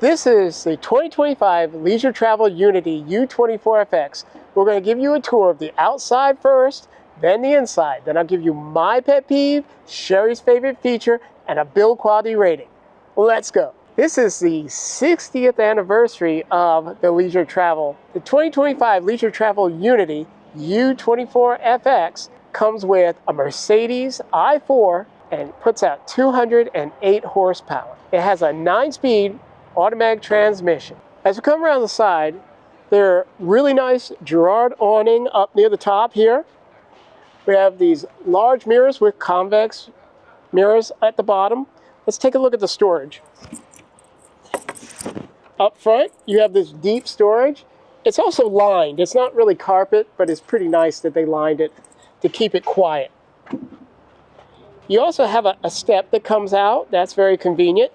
This is the 2025 Leisure Travel Unity U24 FX. We're going to give you a tour of the outside first, then the inside. Then I'll give you my pet peeve, Sherry's favorite feature, and a build quality rating. Let's go. This is the 60th anniversary of the Leisure Travel. The 2025 Leisure Travel Unity U24 FX comes with a Mercedes i4 and puts out 208 horsepower. It has a 9-speed automatic transmission. As we come around the side, there are really nice Girard awning up near the top here. We have these large mirrors with convex mirrors at the bottom. Let's take a look at the storage. Up front, you have this deep storage. It's also lined. It's not really carpet, but it's pretty nice that they lined it to keep it quiet. You also have a step that comes out. That's very convenient.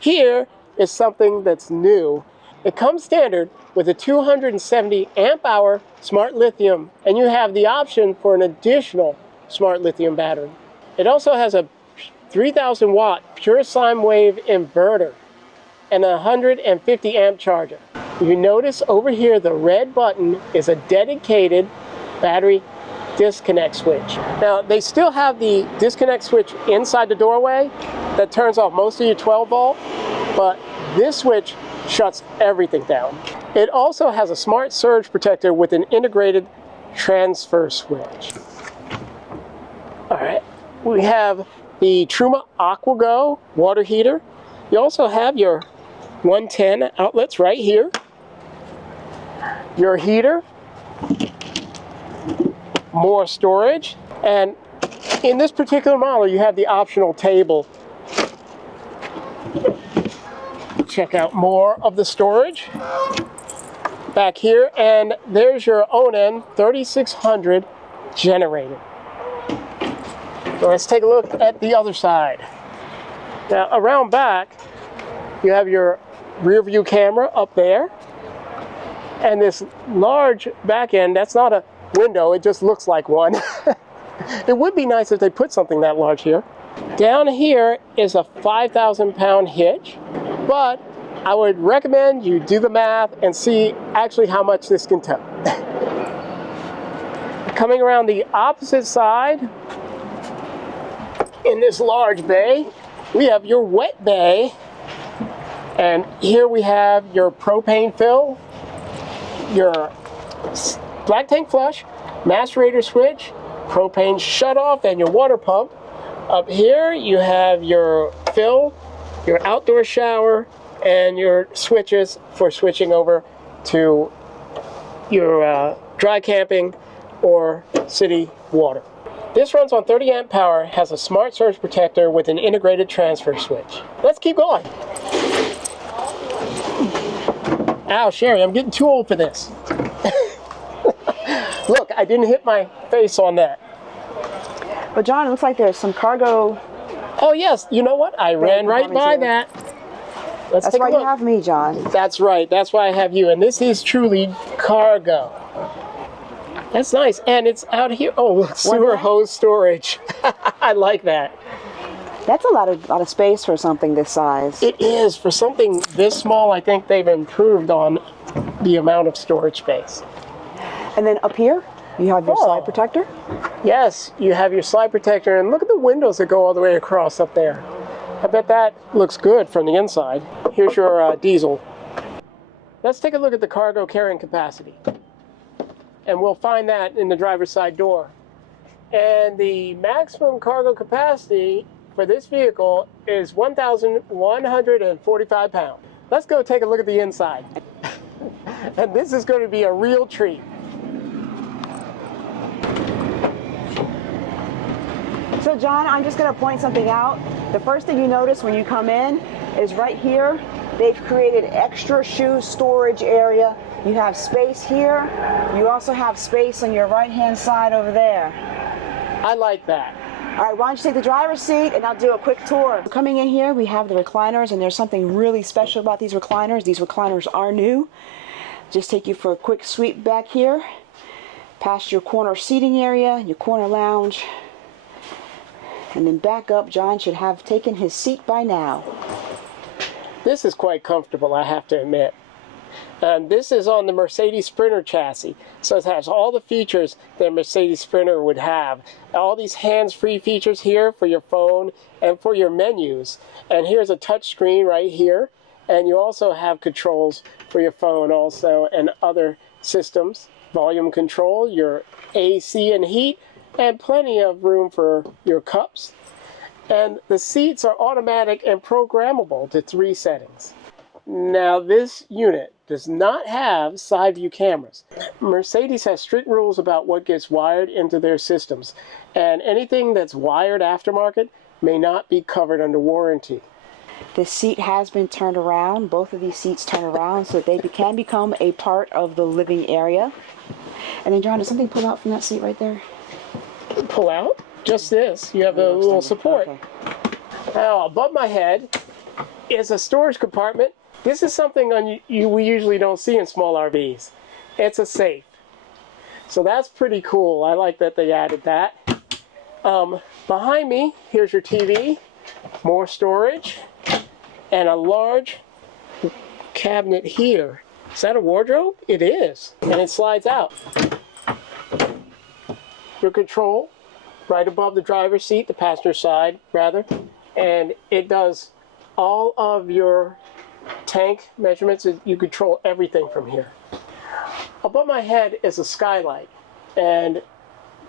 Here is something that's new. It comes standard with a 270 amp hour smart lithium, and you have the option for an additional smart lithium battery. It also has a 3000 watt pure sine wave inverter and a 150 amp charger. You notice over here the red button is a dedicated battery disconnect switch. Now they still have the disconnect switch inside the doorway that turns off most of your 12 volt, but this switch shuts everything down. It also has a smart surge protector with an integrated transfer switch. All right, we have the Truma AquaGo water heater. You also have your 110 outlets right here. Your heater, more storage, and in this particular model you have the optional table. Check out more of the storage back here, and there's your Onan 3600 generator. So let's take a look at the other side. Now around back you have your rear view camera up there, and this large back end, that's not a window, it just looks like one. It would be nice if they put something that large here. Down here is a 5,000 pound hitch, but I would recommend you do the math and see actually how much this can tow. Coming around the opposite side, in this large bay, we have your wet bay, and here we have your propane fill, your black tank flush, macerator switch, propane shutoff, and your water pump. Up here you have your fill, your outdoor shower, and your switches for switching over to your dry camping or city water. This runs on 30 amp power, has a smart surge protector with an integrated transfer switch. Let's keep going. Ow, Sherry, I'm getting too old for this. Look, I didn't hit my face on that. But John, it looks like there's some cargo. Oh yes, you know what? I ran right by that. Let's That's take why a look. you have me, John. That's right, that's why I have you. And this is truly cargo. That's nice, and it's out here. Oh, look, sewer hose storage. I like that. That's a lot of space for something this size. It is. For something this small, I think they've improved on the amount of storage space. And then up here, you have your slide protector. Yes, you have your slide protector, and look at the windows that go all the way across up there. I bet that looks good from the inside. Here's your diesel. Let's take a look at the cargo carrying capacity. And we'll find that in the driver's side door. And the maximum cargo capacity for this vehicle is 1,145 pounds. Let's go take a look at the inside. And this is going to be a real treat. So John, I'm just going to point something out. The first thing you notice when you come in is right here, they've created extra shoe storage area. You have space here. You also have space on your right-hand side over there. I like that. All right, why don't you take the driver's seat and I'll do a quick tour. Coming in here, we have the recliners, and there's something really special about these recliners. These recliners are new. Just take you for a quick sweep back here, past your corner seating area, your corner lounge, and then back up. John should have taken his seat by now. This is quite comfortable, I have to admit. And this is on the Mercedes Sprinter chassis, so it has all the features that Mercedes Sprinter would have. All these hands-free features here for your phone and for your menus. And here's a touch screen right here, and you also have controls for your phone also and other systems. Volume control, your AC and heat, and plenty of room for your cups. And the seats are automatic and programmable to 3 settings. Now this unit does not have side view cameras. Mercedes has strict rules about what gets wired into their systems, and anything that's wired aftermarket may not be covered under warranty. The seat has been turned around. Both of these seats turn around so that they can become a part of the living area. And then John, does something pull out from that seat right there? Pull out? Just this. You have a little support. Okay. Now above my head is a storage compartment. This is something we usually don't see in small RVs. It's a safe. So that's pretty cool. I like that they added that. Behind me, here's your TV, more storage, and a large cabinet here. Is that a wardrobe? It is. And it slides out. Your control, right above the driver's seat, the passenger side, rather. And it does all of your tank measurements. You control everything from here. Above my head is a skylight, and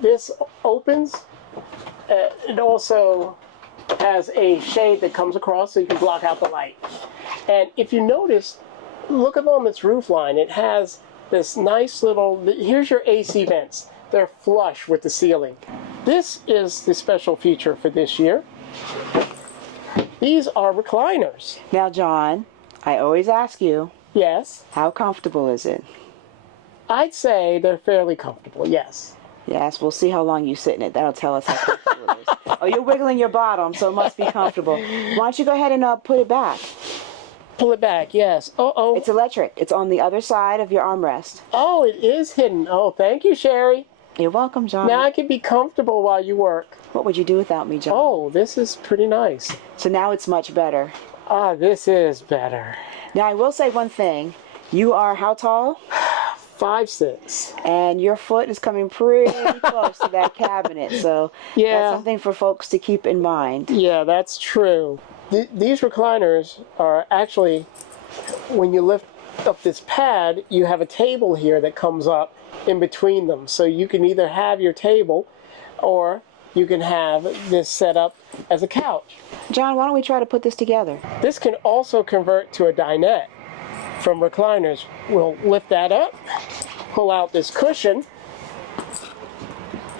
this opens. It also has a shade that comes across so you can block out the light. And if you notice, look along its roof line. It has this nice little, here's your AC vents. They're flush with the ceiling. This is the special feature for this year. These are recliners. Now John, I always ask you, Yes. how comfortable is it? I'd say they're fairly comfortable, yes. Yes, we'll see how long you sit in it. That'll tell us how comfortable it is. Oh, you're wiggling your bottom, so it must be comfortable. Why don't you go ahead and put it back? Pull it back, yes. Uh-oh. It's electric. It's on the other side of your armrest. Oh, it is hidden. Oh, thank you, Sherry. You're welcome, John. Now I can be comfortable while you work. What would you do without me, John? Oh, this is pretty nice. So now it's much better. Ah, this is better. Now I will say one thing. You are how tall? 5'6". And your foot is coming pretty close to that cabinet. So Yeah. that's something for folks to keep in mind. Yeah, that's true. These recliners are actually, when you lift up this pad, you have a table here that comes up in between them. So you can either have your table or you can have this set up as a couch. John, why don't we try to put this together? This can also convert to a dinette from recliners. We'll lift that up, pull out this cushion,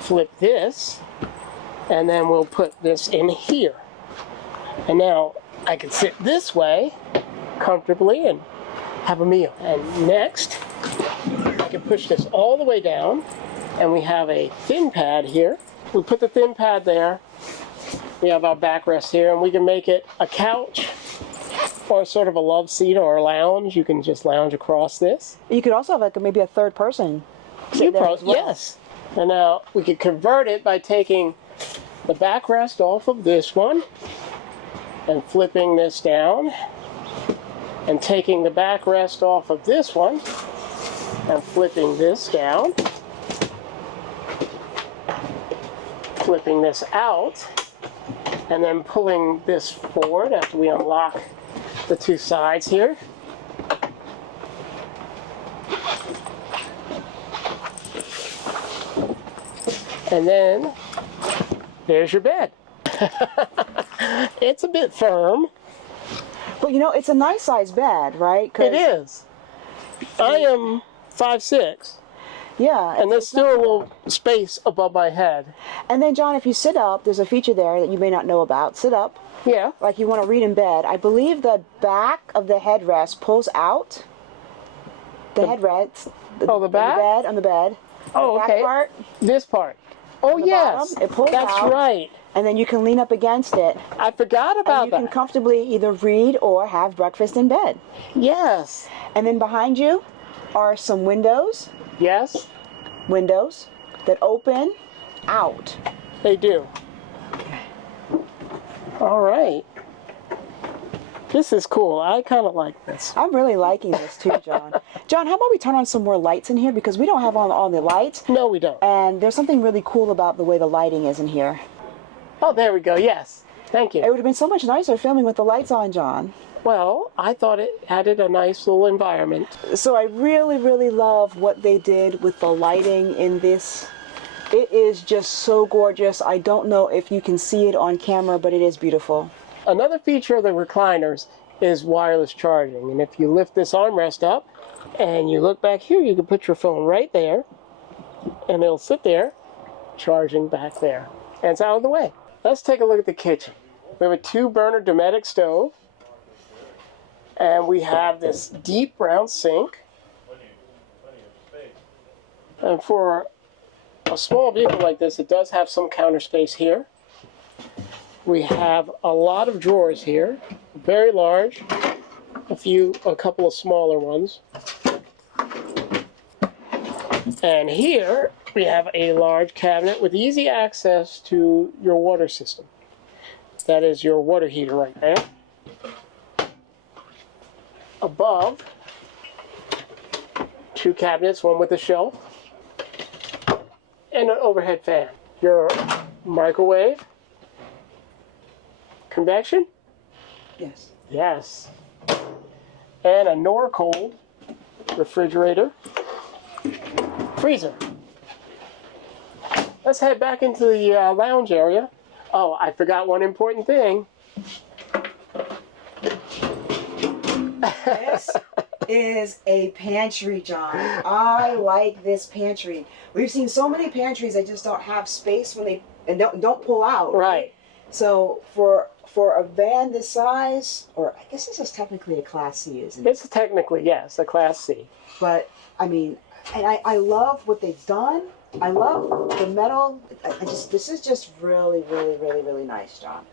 flip this, and then we'll put this in here. And now I can sit this way comfortably and have a meal. And next, I can push this all the way down, and we have a thin pad here. We put the thin pad there. We have our backrest here, and we can make it a couch or sort of a love seat or a lounge. You can just lounge across this. You could also have like maybe a third person. sit there as well. Yes. And now we could convert it by taking the backrest off of this one and flipping this down, and taking the backrest off of this one and flipping this down, flipping this out, and then pulling this forward after we unlock the two sides here. And then there's your bed. It's a bit firm. But you know, it's a nice size bed, right? 'Cause It is. I am 5'6". Yeah. And there's still a little space above my head. And then, John, if you sit up, there's a feature there that you may not know about. Sit up, Yeah. like you want to read in bed. I believe the back of the headrest pulls out. The headrest. Oh, the back? On the bed. Oh, the back okay. part, This part. Oh, the yes. bottom, it pulls That's out. right. and then you can lean up against it. I forgot And about you can that. comfortably either read or have breakfast in bed. Yes. And then behind you are some windows Yes, that open out. they do. All right. This is cool. I kind of like this. I'm really liking this too, John. John, how about we turn on some more lights in here, because we don't have on all the lights. No, we don't. And there's something really cool about the way the lighting is in here. Oh, there we go. Yes. Thank you. It would have been so much nicer filming with the lights on, John. Well, I thought it added a nice little environment. So I really, really love what they did with the lighting in this. It is just so gorgeous. I don't know if you can see it on camera, but it is beautiful. Another feature of the recliners is wireless charging. And if you lift this armrest up and you look back here, you can put your phone right there and it'll sit there charging back there. And it's out of the way. Let's take a look at the kitchen. We have a 2-burner Dometic stove. And we have this deep brown sink. And for a small vehicle like this, it does have some counter space here. We have a lot of drawers here, very large, a couple of smaller ones. And here we have a large cabinet with easy access to your water system. That is your water heater right there. Above, 2 cabinets, one with a shelf, and an overhead fan. Your microwave, convection? Yes. Yes. And a Norcold refrigerator, freezer. Let's head back into the lounge area. Oh, I forgot one important thing. This is a pantry, John. I like this pantry. We've seen so many pantries that just don't have space when they don't pull out. Right. So for a van this size, or I guess this is technically a Class C, isn't it? It's technically, yes, a Class C. But I mean, and I love what they've done. I love the metal. This is just really, really, really, really nice, John.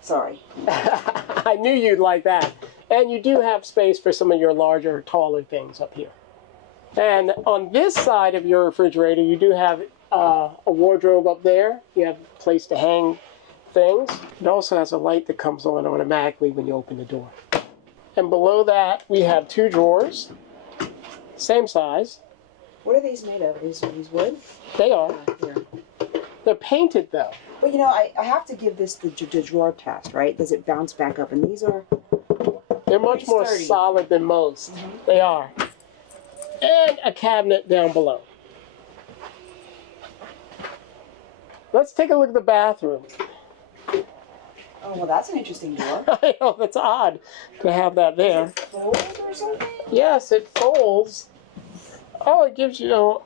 Sorry. I knew you'd like that. And you do have space for some of your larger, taller things up here. And on this side of your refrigerator, you do have a wardrobe up there. You have a place to hang things. It also has a light that comes on automatically when you open the door. And below that, we have 2 drawers, same size. What are these made of? Are these wood? They are. Here. They're painted, though. Well, you know, I have to give this the drawer test, right? Does it bounce back up? And these are... They're much more sturdy. solid than most. They are. And a cabinet down below. Let's take a look at the bathroom. Oh, well, that's an interesting door. I know, that's odd to have that there. Does it fold or something? Yes, it folds. Oh, it gives you,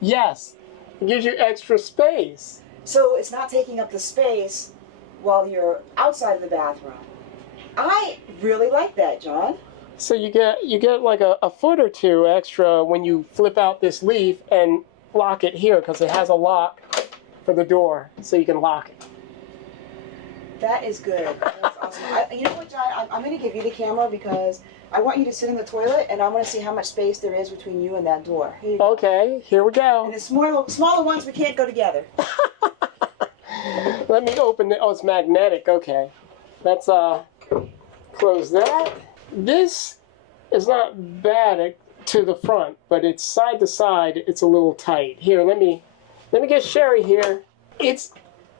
yes, it gives you extra space. So it's not taking up the space while you're outside the bathroom. I really like that, John. So you get like a foot or 2 extra when you flip out this leaf and lock it here, because it has a lock for the door, so you can lock it. That is good. That's awesome. You know what, John? I'm going to give you the camera because I want you to sit in the toilet, and I want to see how much space there is between you and that door. Here you go. Okay, here we go. And the smaller ones, we can't go together. Let me open it. Oh, it's magnetic. Okay. Let's close that. This is not bad to the front, but it's side to side. It's a little tight. Here, let me get Sherry here.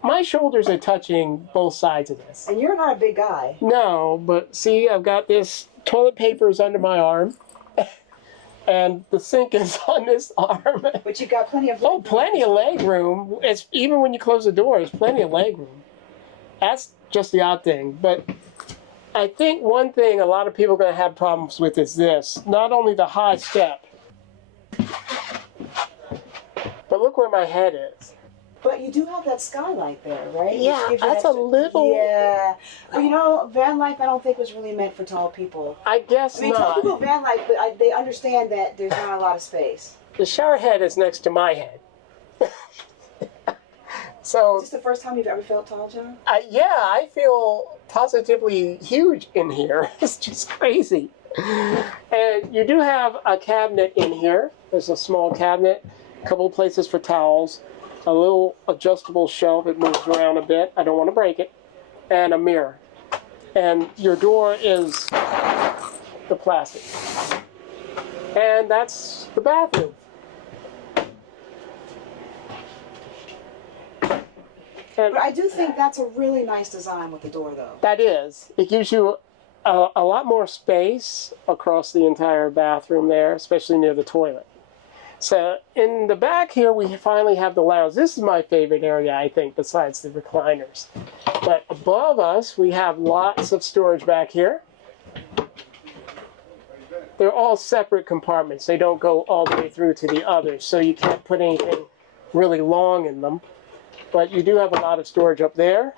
My shoulders are touching both sides of this. And you're not a big guy. No, but see, I've got this toilet paper is under my arm, and the sink is on this arm. But you've got plenty of Oh, plenty of leg room. It's even when you close the door, there's plenty of leg room. That's just the odd thing. But I think one thing a lot of people are going to have problems with is this. Not only the high step, but look where my head is. But you do have that skylight there, right? Yeah, Which gives you that's an a little... Yeah. Well, you know, van life I don't think was really meant for tall people. I guess I mean, not. tall people van life, but they understand that there's not a lot of space. The shower head is next to my head. So, Is this the first time you've ever felt tall, John? yeah, I feel positively huge in here. It's just crazy. And you do have a cabinet in here. There's a small cabinet, a couple of places for towels, a little adjustable shelf. It moves around a bit. I don't want to break it. And a mirror. And your door is the plastic. And that's the bathroom. And But I do think that's a really nice design with the door, though. that is. It gives you a lot more space across the entire bathroom there, especially near the toilet. So in the back here, we finally have the lounge. This is my favorite area, I think, besides the recliners. But above us, we have lots of storage back here. They're all separate compartments. They don't go all the way through to the others, so you can't put anything really long in them. But you do have a lot of storage up there.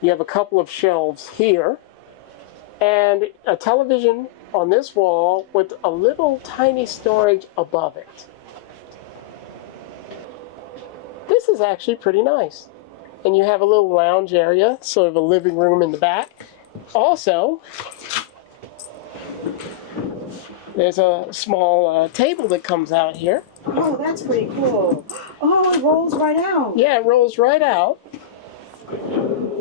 You have a couple of shelves here. And a television on this wall with a little tiny storage above it. This is actually pretty nice. And you have a little lounge area, sort of a living room in the back. Also, there's a small table that comes out here. Oh, that's pretty cool. Oh, it rolls right out. Yeah, it rolls right out.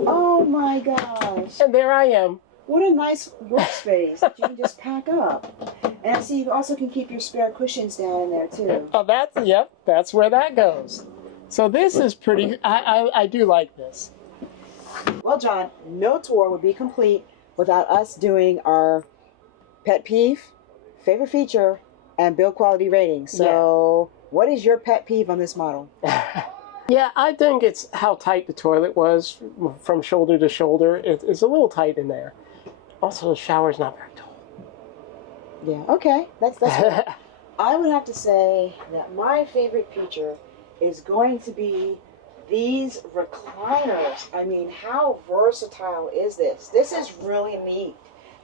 Oh my gosh. And there I am. What a nice workspace that you can just pack up. And I see you also can keep your spare cushions down in there too. Oh, that's where that goes. So this is pretty, I do like this. Well, John, no tour would be complete without us doing our pet peeve, favorite feature, and build quality rating. So what is your pet peeve on this model? Yeah, I think it's how tight the toilet was from shoulder to shoulder. It's a little tight in there. Also, the shower's not very tall. Yeah, okay. That's good. I would have to say that my favorite feature is going to be these recliners. I mean, how versatile is this? This is really neat.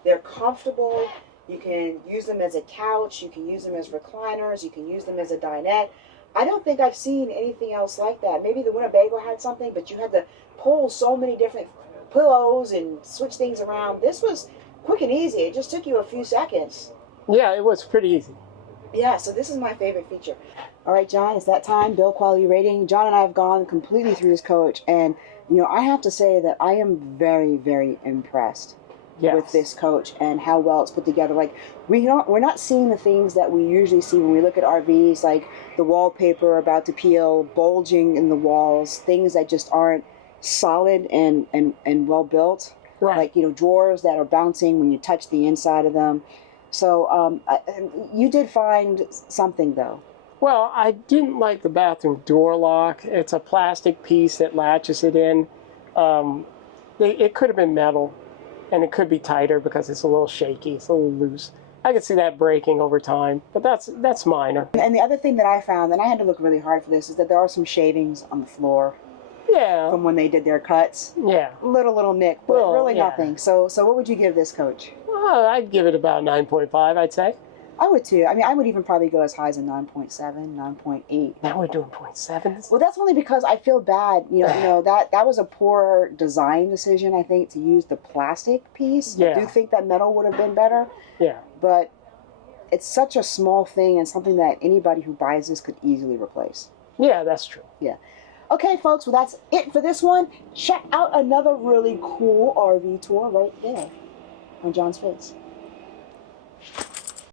They're comfortable. You can use them as a couch. You can use them as recliners. You can use them as a dinette. I don't think I've seen anything else like that. Maybe the Winnebago had something, but you had to pull so many different pillows and switch things around. This was quick and easy. It just took you a few seconds. Yeah, it was pretty easy. Yeah, so this is my favorite feature. All right, John, it's that time, build quality rating. John and I have gone completely through this coach, and I have to say that I am very, very impressed with this coach and how well it's put together. Like, we're not seeing the things that we usually see when we look at RVs, like the wallpaper about to peel, bulging in the walls, things that just aren't solid and well built. Right. Like, drawers that are bouncing when you touch the inside of them. So you did find something, though. Well, I didn't like the bathroom door lock. It's a plastic piece that latches it in. It could have been metal, and it could be tighter because it's a little shaky. It's a little loose. I could see that breaking over time, but that's minor. And the other thing that I found, and I had to look really hard for this, is that there are some shavings on the floor. Yeah. From when they did their cuts. Yeah. Little nick, but really nothing. So what would you give this coach? Well, I'd give it about 9.5, I'd say. I would too. I mean, I would even probably go as high as a 9.7, 9.8. Now we're doing 0.7s? Well, that's only because I feel bad. That was a poor design decision, I think, to use the plastic piece. Yeah. I do think that metal would have been better. Yeah. But it's such a small thing and something that anybody who buys this could easily replace. Yeah, that's true. Yeah. Okay, folks, well, that's it for this one. Check out another really cool RV tour right there on John's face.